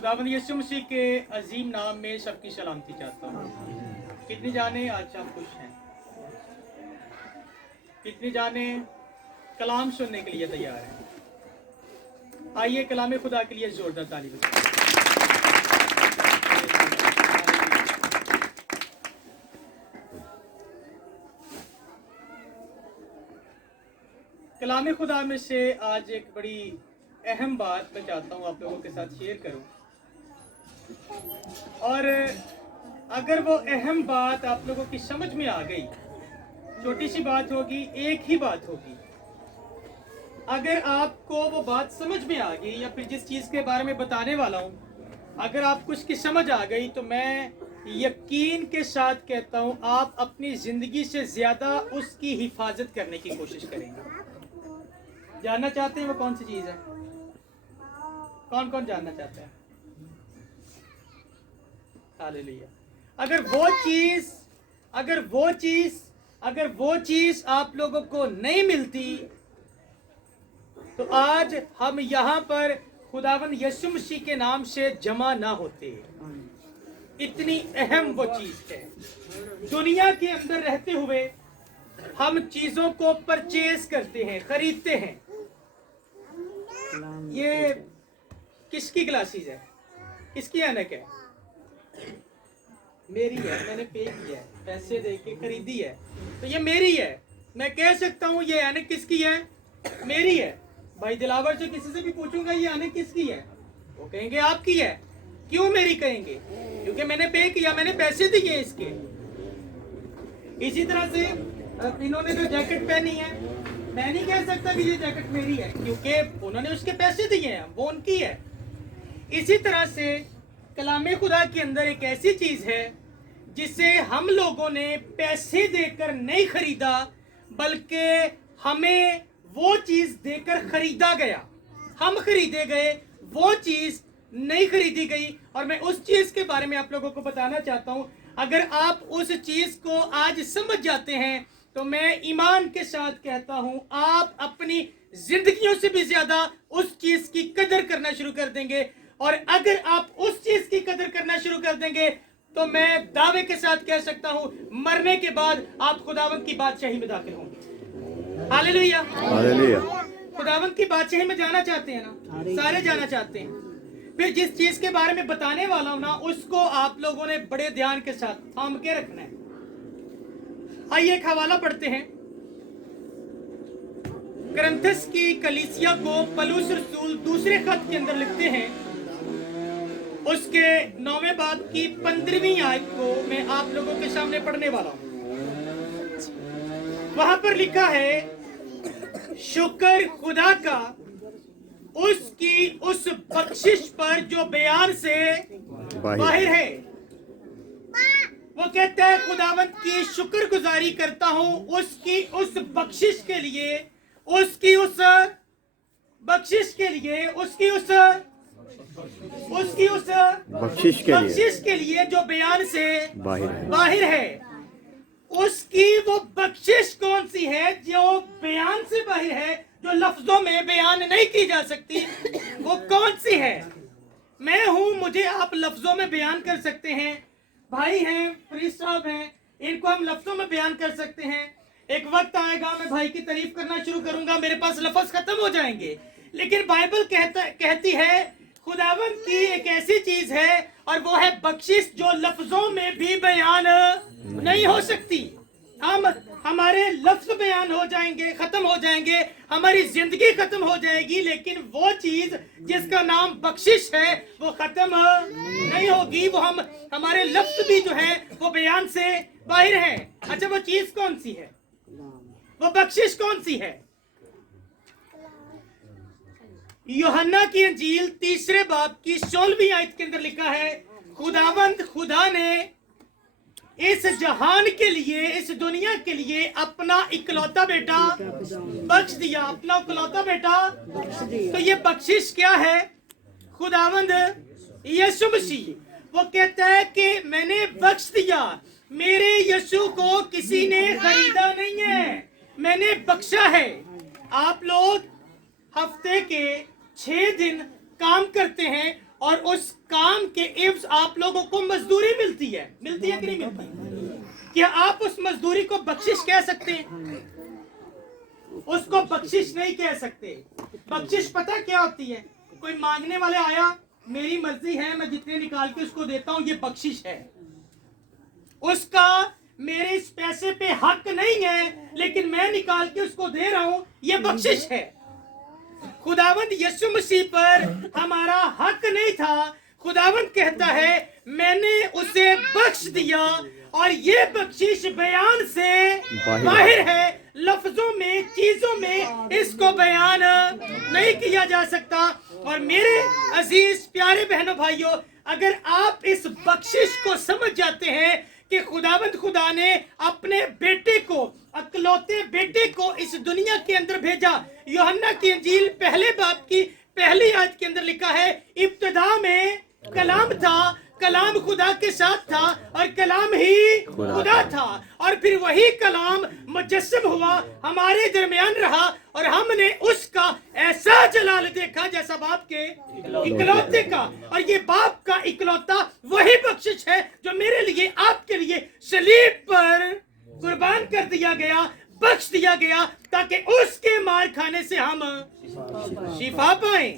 खुदावंद यीशु मसीह के अजीम नाम में सबकी सलामती चाहता हूँ। कितनी जाने आज आप खुश हैं? कितनी जाने कलाम सुनने के लिए तैयार हैं? आइए कलाम खुदा के लिए जोरदार ताली बजाएं। कलाम खुदा में से आज एक बड़ी अहम बात मैं चाहता हूँ आप लोगों के साथ शेयर करूँ, और अगर वो अहम बात आप लोगों की समझ में आ गई, छोटी सी बात होगी, एक ही बात होगी, अगर आपको वो बात समझ में आ गई या फिर जिस चीज़ के बारे में बताने वाला हूँ अगर आपको उसकी समझ आ गई, तो मैं यकीन के साथ कहता हूँ आप अपनी ज़िंदगी से ज़्यादा उसकी हिफाजत करने की कोशिश करेंगे। जानना चाहते हैं वो कौन सी चीज़ है? कौन कौन जानना चाहता है? हालेलुया। अगर वो चीज आप लोगों को नहीं मिलती तो आज हम यहाँ पर खुदावंद यीशु मसीह के नाम से जमा ना होते। इतनी अहम वो चीज है। दुनिया के अंदर रहते हुए हम चीजों को परचेज करते हैं, खरीदते हैं। ये किसकी ग्लासेस है? किसकी ऐनक है? मेरी है, मैंने पे किया है, पैसे दे के खरीदी है, तो ये मेरी है। मैं कह सकता हूँ ये ऐनक किसकी है? मेरी है। भाई दिलावर से किसी से भी पूछूंगा ये ऐनक किसकी है, वो कहेंगे आपकी है। क्यों मेरी कहेंगे? क्योंकि मैंने पे किया, मैंने पैसे दिए इसके। इसी तरह से इन्होंने जो जैकेट पहनी है, मैं नहीं कह सकता कि ये जैकेट मेरी है, क्योंकि उन्होंने उसके पैसे दिए हैं, वो उनकी है। इसी तरह से कलामे खुदा के अंदर एक ऐसी चीज है जिसे हम लोगों ने पैसे देकर नहीं खरीदा, बल्कि हमें वो चीज देकर खरीदा गया। हम खरीदे गए, वो चीज नहीं खरीदी गई। और मैं उस चीज के बारे में आप लोगों को बताना चाहता हूं। अगर आप उस चीज को आज समझ जाते हैं तो मैं ईमान के साथ कहता हूं आप अपनी जिंदगियों से भी ज्यादा उस चीज की कदर करना शुरू कर देंगे। और अगर आप उस चीज की कदर करना शुरू कर देंगे तो मैं दावे के साथ कह सकता हूं मरने के बाद आप खुदावंद की बादशाही में दाखिल होंगे। Hallelujah, hallelujah. खुदावंद की बादशाही में जाना चाहते हैं ना? सारे जाना चाहते हैं। फिर जिस चीज के बारे में बताने वाला हूं ना, उसको आप लोगों ने बड़े ध्यान के साथ थाम के रखना है। आइए एक हवाला पढ़ते हैं। करंथस की कलीसिया को पौलुस रसूल दूसरे खत के अंदर लिखते हैं, उसके 9वें बाब की 15वीं आयत को मैं आप लोगों के सामने पढ़ने वाला हूं। वहां पर लिखा है, शुक्र खुदा का उसकी उस बख्शिश पर जो बयान से बाहर है। वो कहता है खुदावंत की शुक्रगुजारी करता हूं उसकी उस बख्शिश के लिए, उसकी उस बख्शिश के लिए, उसकी उस बख्शिश के लिए जो बयान से बाहर है। उसकी वो बख्शिश कौन सी है जो बयान से बाहर है, जो लफ्जों में बयान नहीं की जा सकती? वो कौन सी है? मैं हूं, मुझे आप लफ्जों में बयान कर सकते हैं। भाई हैं, फरीद साहब हैं, इनको हम लफ्जों में बयान कर सकते हैं। एक वक्त आएगा मैं भाई की तारीफ करना शुरू करूंगा, मेरे पास लफ्ज खत्म हो जाएंगे। लेकिन बाइबल कहती है खुदावंद की एक ऐसी चीज है और वो है बख्शिश जो लफ्जों में भी बयान नहीं हो सकती। हमारे लफ्ज बयान हो जाएंगे, खत्म हो जाएंगे, हमारी जिंदगी खत्म हो जाएगी, लेकिन वो चीज जिसका नाम बख्शिश है वो खत्म नहीं होगी। वो हमारे लफ्ज भी जो है वो बयान से बाहर है। अच्छा, वो चीज कौन सी है? वो बख्शिश कौन सी है? यूहन्ना की अंजील 3 बाब की 16वीं आयत के अंदर लिखा है, खुदावंद खुदा ने इस जहान के लिए, इस दुनिया के लिए अपना इकलौता बेटा बख्श दिया। अपना इकलौता बेटा। तो ये बख्शिश क्या है? खुदावंद यीशु मसीह वो कहता है कि मैंने बख्श दिया। मेरे यीशु को किसी ने खरीदा नहीं है, मैंने बख्शा है। आप लोग हफ्ते के 6 दिन काम करते हैं, اور اس کام کے عوض آپ لوگوں کو مزدوری ملتی ہے کہ نہیں ملتی؟ کیا آپ اس مزدوری کو بخشش کہہ سکتے ہیں؟ اس کو بخشش نہیں کہہ سکتے. بخشش پتہ کیا ہوتی ہے؟ کوئی مانگنے والے آیا، میری مرضی ہے میں جتنے نکال کے اس کو دیتا ہوں، یہ بخشش ہے. اس کا میرے اس پیسے پہ حق نہیں ہے لیکن میں نکال کے اس کو دے رہا ہوں، یہ بخشش ہے. خداوند یسوع مسیح پر ہمارا حق نہیں تھا. خداوند کہتا ہے میں نے اسے بخش دیا، اور یہ بخشش بیان سے باہر ہے، لفظوں میں، چیزوں میں اس کو بیان نہیں کیا جا سکتا. اور میرے عزیز پیارے بہنوں بھائیوں، اگر آپ اس بخشش کو سمجھ جاتے ہیں کہ خداوند خدا نے اپنے بیٹے کو، اکلوتے بیٹے کو اس دنیا کے اندر بھیجا. یوحنا کی انجیل پہلے باب کی پہلی آیت کے اندر لکھا ہے ابتدا میں کلام تھا، کلام خدا کے ساتھ تھا اور کلام ہی خدا تھا. اور پھر وہی کلام مجسم ہوا، ہمارے درمیان رہا، اور ہم نے اس کا ایسا جلال دیکھا جیسا باپ کے اکلوتے کا. اور یہ باپ کا اکلوتا وہی بخشش ہے جو میرے لیے، آپ کے لیے صلیب پر قربان کر دیا گیا، بخش دیا گیا، تاکہ اس کے مار کھانے سے ہم شفا پائیں.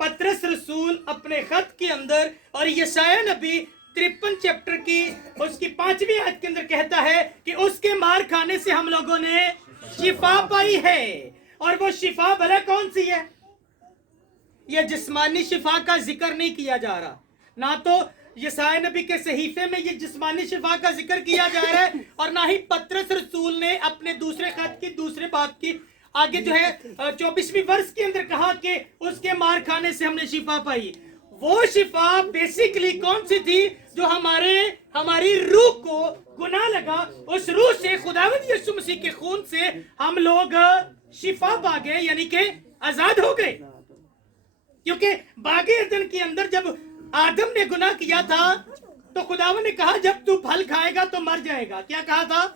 پطرس رسول اپنے خط کے اندر اور یسایہ نبی 53 چیپٹر کی اس کی 5ویں آیت کے اندر کہتا ہے کہ اس کے مار کھانے سے ہم لوگوں نے شفا پائی ہے. اور وہ شفا بھلا کون سی ہے؟ یہ جسمانی شفا کا ذکر نہیں کیا جا رہا، نہ تو یسایہ نبی کے صحیفے میں یہ جسمانی شفا کا ذکر کیا جا رہا ہے، اور نہ ہی پطرس رسول نے اپنے دوسرے خط کی دوسرے باب کی آگے جو ہے 24ویں ورس کے اندر کہا کہ اس کے مار کھانے سے ہم نے شفا پائی. وہ شفا بیسیکلی کون سی تھی؟ جو ہماری روح کو گناہ لگا، اس روح سے، خداوند یسوع مسیح کے خون سے ہم لوگ شفا پا گئے، یعنی کہ آزاد ہو گئے. کیونکہ باغ عدن کے اندر جب آدم نے گناہ کیا تھا تو خداوند نے کہا جب تو پھل کھائے گا تو مر جائے گا. کیا کہا تھا؟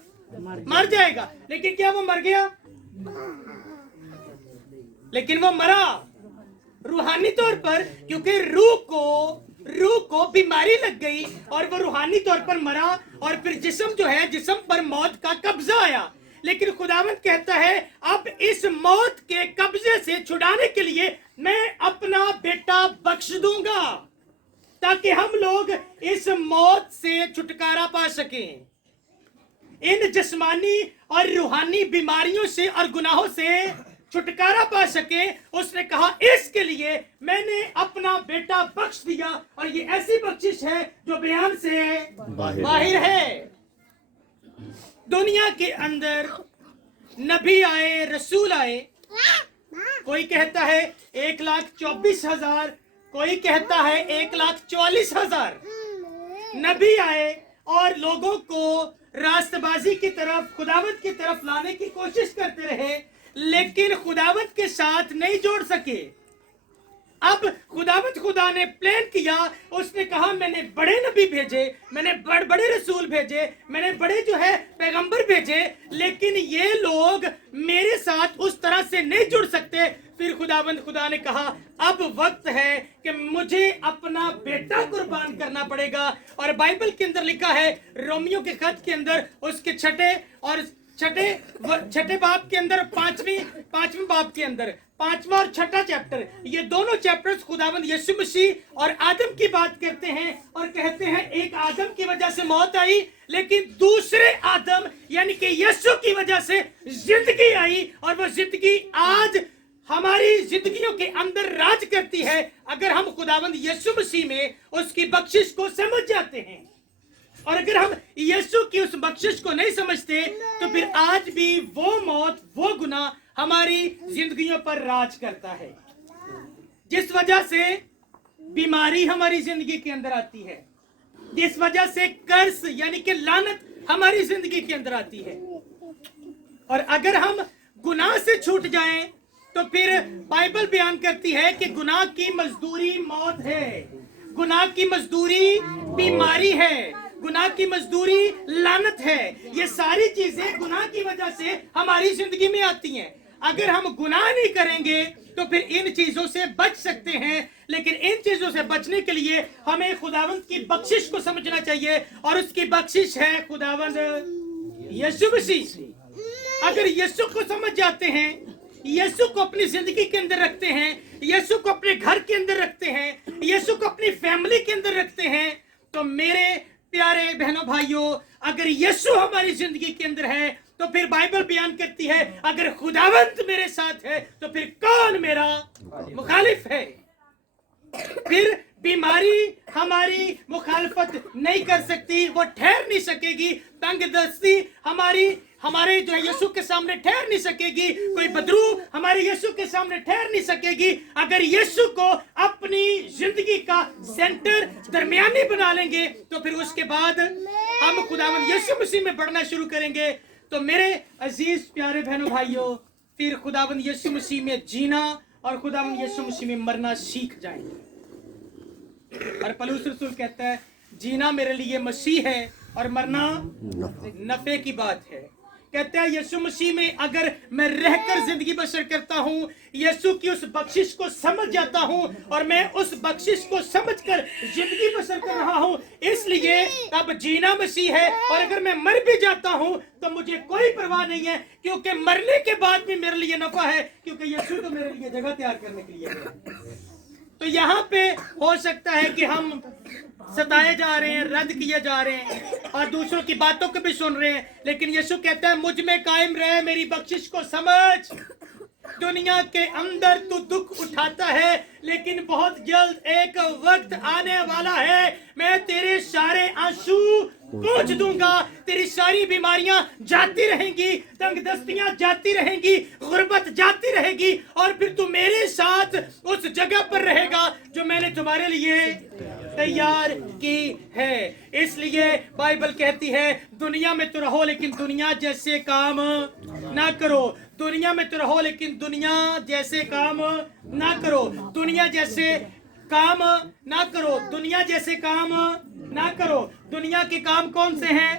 مر جائے گا. لیکن کیا وہ مر گیا؟ لیکن وہ مرا روحانی طور پر، کیونکہ روح کو بیماری لگ گئی اور وہ روحانی طور پر مرا، اور پھر جسم جو ہے، جسم پر موت کا قبضہ آیا. لیکن خداوند کہتا ہے اب اس موت کے قبضے سے چھڑانے کے لیے میں اپنا بیٹا بخش دوں گا، تاکہ ہم لوگ اس موت سے چھٹکارا پا سکیں، ان جسمانی اور روحانی بیماریوں سے اور گناہوں سے چھٹکارا پا سکے. اس نے کہا اس کے لیے میں نے اپنا بیٹا بخش دیا، اور یہ ایسی بخشش ہے جو بیان سے باہر ہے. دنیا کے اندر نبی آئے، رسول آئے، کوئی کہتا ہے 1,24,000، کوئی کہتا ہے 1,44,000 نبی آئے اور لوگوں کو راست بازی کی طرف، خداوند کی طرف لانے کی کوشش کرتے رہے، لیکن خداوند کے ساتھ نہیں جوڑ سکے. اب خداوند خدا نے پلان کیا، اس نے کہا میں نے بڑے نبی بھیجے، میں نے بڑے رسول بھیجے، میں نے بڑے جو ہے پیغمبر بھیجے، لیکن یہ لوگ میرے ساتھ اس طرح سے نہیں جڑ سکتے. پھر خداوند خدا نے کہا اب وقت ہے کہ مجھے اپنا بیٹا قربان کرنا پڑے گا. اور بائبل کے اندر لکھا ہے، رومیو کے خط کے اندر اس کے چھٹے باب کے اندر، پانچویں باب کے اندر 5واں اور 6واں چیپٹر، یہ دونوں چیپٹرز خداوند یسوع مسیح اور آدم کی بات کرتے ہیں، اور کہتے ہیں ایک آدم کی وجہ سے موت آئی، لیکن دوسرے آدم یعنی کہ یسوع کی وجہ سے زندگی آئی، اور وہ زندگی آج ہماری زندگیوں کے اندر راج کرتی ہے اگر ہم خداوند یسوع مسیح میں اس کی بخشش کو سمجھ جاتے ہیں. اور اگر ہم یسوع کی اس بخشش کو نہیں سمجھتے تو پھر آج بھی وہ موت، وہ گناہ ہماری زندگیوں پر راج کرتا ہے، جس وجہ سے بیماری ہماری زندگی کے اندر آتی ہے، جس وجہ سے کرس یعنی کہ لعنت ہماری زندگی کے اندر آتی ہے. اور اگر ہم گناہ سے چھوٹ جائیں تو پھر بائبل بیان کرتی ہے کہ گناہ کی مزدوری موت ہے، گناہ کی مزدوری بیماری ہے، گناہ کی مزدوری لعنت ہے. یہ ساری چیزیں گناہ کی وجہ سے ہماری زندگی میں آتی ہیں. अगर हम गुनाह नहीं करेंगे तो फिर इन चीजों से बच सकते हैं, लेकिन इन चीजों से बचने के लिए हमें खुदावंद की बख्शिश को समझना चाहिए, और उसकी बख्शिश है खुदावंद यीशु मसीह। अगर यीशु को समझ जाते हैं, यीशु को अपनी जिंदगी के अंदर रखते हैं, यीशु को अपने घर के अंदर रखते हैं, यीशु को अपनी फैमिली के अंदर रखते हैं, तो मेरे प्यारे बहनों भाइयों, अगर यीशु हमारी जिंदगी के अंदर है तो फिर बाइबल बयान करती है अगर खुदावंत मेरे साथ है तो फिर कौन मेरा मुखालिफ है। फिर बीमारी हमारी मुखालफत नहीं कर सकती, वो ठहर नहीं सकेगी, तंगदस्ती हमारे जो यीशु के सामने ठहर नहीं सकेगी, कोई बदरू हमारे यीशु के सामने ठहर नहीं सकेगी। अगर यीशु को अपनी जिंदगी का सेंटर दरमियानी बना लेंगे तो फिर उसके बाद हम खुदावंद यीशु मसीह में बढ़ना शुरू करेंगे। तो मेरे अजीज प्यारे बहनों भाइयों, फिर खुदावंद यीशु मसीह में जीना और खुदावंद यीशु मसीह में मरना सीख जाएंगे। और पौलुस रसूल कहता है जीना मेरे लिए मसीह है और मरना नफे की बात है। कहता है यीशु मसीह में अगर मैं रहकर जिंदगी बसर करता हूँ, यीशु की उस बख्शिश को समझ जाता हूँ और मैं उस बख्शिश को समझकर जिंदगी बसर कर रहा हूँ, इसलिए अब जीना मसीह है। और अगर मैं मर भी जाता हूँ तो मुझे कोई परवाह नहीं है, क्योंकि मरने के बाद भी मेरे लिए नफा है, क्योंकि यीशु तो मेरे लिए जगह तैयार करने के लिए है। तो यहाँ पे हो सकता है कि हम सताए जा रहे हैं, रद्द किए जा रहे हैं और दूसरों की बातों को भी सुन रहे हैं, लेकिन यीशु कहता है मुझ में कायम रहे, मेरी बख्शिश को समझ। दुनिया के अंदर तू दुख उठाता है, लेकिन बहुत जल्द एक वक्त आने वाला है, मैं तेरे सारे आंसू पोंछ दूंगा, तेरी सारी बीमारियां जाती रहेंगी, तंगदस्तियां जाती रहेंगी, गुर्बत जाती रहेगी, और फिर तू मेरे साथ उस जगह पर रहेगा जो मैंने तुम्हारे लिए तैयार की है। इसलिए बाइबल कहती है दुनिया में तो रहो लेकिन दुनिया जैसे काम ना करो, दुनिया में तो रहो लेकिन दुनिया जैसे काम ना करो, दुनिया जैसे काम ना करो, दुनिया जैसे काम ना करो। दुनिया के काम कौन से हैं?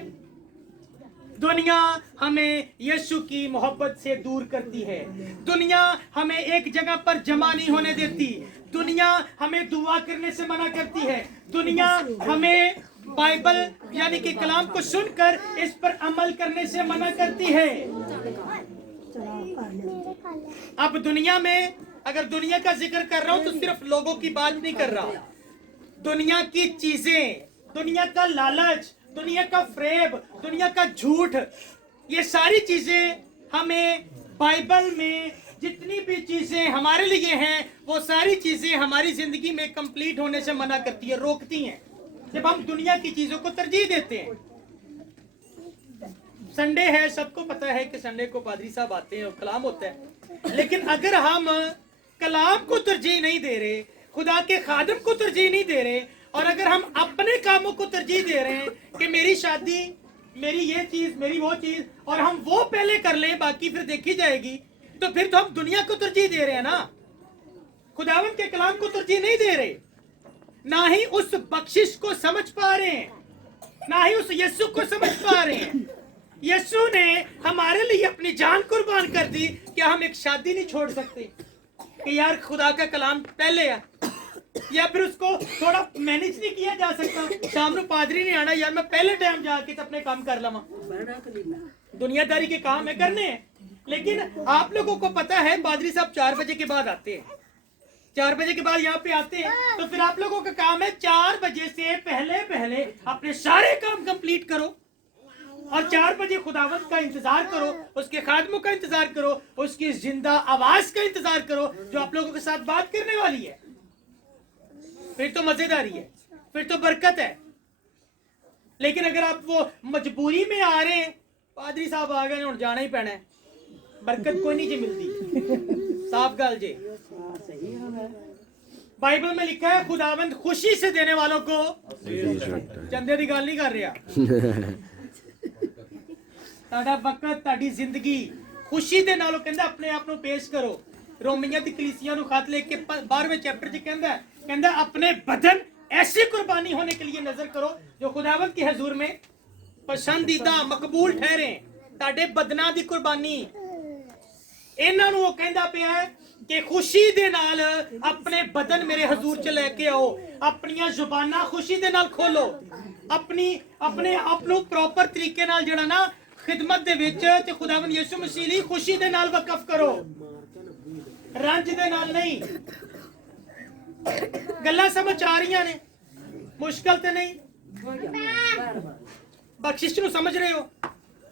दुनिया हमें यीशु की मोहब्बत से दूर करती है, दुनिया हमें एक जगह पर जमा नहीं होने देती, दुनिया हमें दुआ करने से मना करती है, दुनिया हमें बाइबल यानी कि कलाम को सुनकर इस पर अमल करने से मना करती है। अब दुनिया में अगर दुनिया का जिक्र कर रहा हूं तो सिर्फ लोगों की बात नहीं कर रहा, दुनिया की चीजें, दुनिया का लालच, दुनिया का फ्रेब, दुनिया का झूठ, ये सारी चीजें हमें बाइबल में जितनी भी चीजें हमारे लिए हैं वो सारी चीजें हमारी जिंदगी में कंप्लीट होने से मना करती है, रोकती हैं, जब हम दुनिया की चीजों को तरजीह देते हैं। संडे है, सबको पता है कि संडे को पादरी साहब आते हैं और कलाम होता है, लेकिन अगर हम कलाम को तरजीह नहीं दे रहे, खुदा के खादम को तरजीह नहीं दे रहे, और अगर हम अपने कामों को तरजीह दे रहे हैं कि मेरी शादी, मेरी ये चीज, मेरी वो चीज, और हम वो पहले कर लें बाकी फिर देखी जाएगी, तो फिर तो हम दुनिया को तरजीह दे रहे हैं ना, खुदावंद के कलाम को तरजीह नहीं दे रहे, ना ही उस बख्शिश को समझ पा रहे हैं, ना ही उस यीशु को समझ पा रहे हैं। यीशु ने हमारे लिए अपनी जान कुर्बान कर दी, क्या हम एक शादी नहीं छोड़ सकते कि यार खुदा का कलाम पहले है, या फिर उसको थोड़ा मैनेज नहीं किया जा सकता, शाम को पादरी नहीं आना, यार मैं पहले टाइम जाके तो अपने काम कर लवा, दुनियादारी के काम है करने हैं। लेकिन आप लोगों को पता है पादरी साहब 4 बजे के बाद आते हैं, 4 बजे के बाद यहाँ पे आते हैं, तो फिर आप लोगों का काम है 4 बजे से पहले पहले अपने सारे काम कंप्लीट करो और 4 बजे खुदावंद का इंतजार करो, उसके खादमों का इंतजार करो, उसकी जिंदा आवाज का इंतजार करो जो आप लोगों के साथ बात करने वाली है। फिर तो मजेदारी है, फिर तो बरकत है। लेकिन अगर आप वो मजबूरी में आ रहे हैं, पादरी साहब आ गए और जाना ही पैना है, बरकत कोई नहीं जी मिलती, साफ गल जी। बाइबल में लिखा है खुदावंद खुशी से देने वालों को, चंदे की गल नहीं कर रहा, ताड़ा वक्त, ताड़ी जिंदगी खुशी दे नालों कहंदा अपने आप ਨੂੰ पेश करो। रोमिया दी कलीसिया ਨੂੰ खत लिख के 12वें चैप्टर च कहंदा अपने बदन ऐसी कुर्बानी होने के लिए नजर करो जो खुदावंद के हुजूर में पसंदीदा मकबूल ठहरे। ताड़े बदना दी कुर्बानी, ਇਹਨਾਂ ਨੂੰ ਉਹ ਕਹਿੰਦਾ ਪਿਆ ਹੈ ਕਿ ਖੁਸ਼ੀ ਦੇ ਨਾਲ ਆਪਣੇ ਬਦਨ ਮੇਰੇ ਹਜ਼ੂਰ ਚ ਲੈ ਕੇ ਆਓ, ਆਪਣੀਆਂ ਜ਼ੁਬਾਨਾਂ ਖੁਸ਼ੀ ਦੇ ਨਾਲ ਖੋਲੋ, ਆਪਣੇ ਆਪ ਨੂੰ ਪ੍ਰੋਪਰ ਤਰੀਕੇ ਨਾਲ ਜਿਹੜਾ ਨਾ ਖਿਦਮਤ ਦੇ ਵਿੱਚ ਤੇ ਖੁਦਾਵੰਦ ਯਿਸੂ ਮਸੀਹ ਲਈ ਖੁਸ਼ੀ ਦੇ ਨਾਲ ਵਕਫ ਕਰੋ, ਰੰਜ ਦੇ ਨਾਲ ਨਹੀਂ। ਗੱਲਾਂ ਸਮਝ ਆ ਰਹੀਆਂ ਨੇ? ਮੁਸ਼ਕਲ ਤੇ ਨਹੀਂ? ਬਖਸ਼ਿਸ਼ ਨੂੰ ਸਮਝ ਰਹੇ ਹੋ?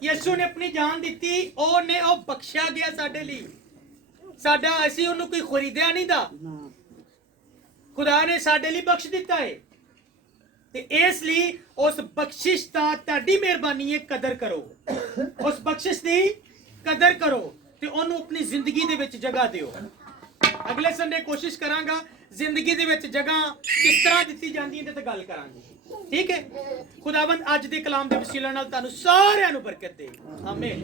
ਯਿਸੂ ਨੇ ਆਪਣੀ ਜਾਨ ਦਿੱਤੀ, ਉਹ ਬਖਸ਼ਿਆ ਗਿਆ ਸਾਡੇ ਲਈ, ਸਾਡਾ ਅਸੀਂ ਉਹਨੂੰ ਕੋਈ ਖਰੀਦਿਆ ਨਹੀਂ ਦਾ, ਖੁਦਾ ਨੇ ਸਾਡੇ ਲਈ ਬਖਸ਼ ਦਿੱਤਾ ਹੈ। ਤੇ ਇਸ ਲਈ ਉਸ ਬਖਸ਼ਿਸ਼ ਦਾ ਤੁਹਾਡੀ ਮਿਹਰਬਾਨੀ ਹੈ ਕਦਰ ਕਰੋ, ਉਸ ਬਖਸ਼ਿਸ਼ ਦੀ ਕਦਰ ਕਰੋ ਤੇ ਉਹਨੂੰ ਆਪਣੀ ਜ਼ਿੰਦਗੀ ਦੇ ਵਿੱਚ ਜਗ੍ਹਾ ਦਿਓ। ਅਗਲੇ ਸੰਡੇ ਕੋਸ਼ਿਸ਼ ਕਰਾਂਗਾ ਜ਼ਿੰਦਗੀ ਦੇ ਵਿੱਚ ਜਗ੍ਹਾ ਕਿਸ ਤਰ੍ਹਾਂ ਦਿੱਤੀ ਜਾਂਦੀ ਹੈ ਤੇ ਗੱਲ ਕਰਾਂਗੇ, ਠੀਕ ਹੈ? ਖੁਦਾਵੰਦ ਅੱਜ ਦੇ ਕਲਾਮ ਦੇ ਵਸੀਲੇ ਨਾਲ ਤੁਹਾਨੂੰ ਸਾਰਿਆਂ ਨੂੰ ਬਰਕਤ ਦੇ। ਆਮੀਨ।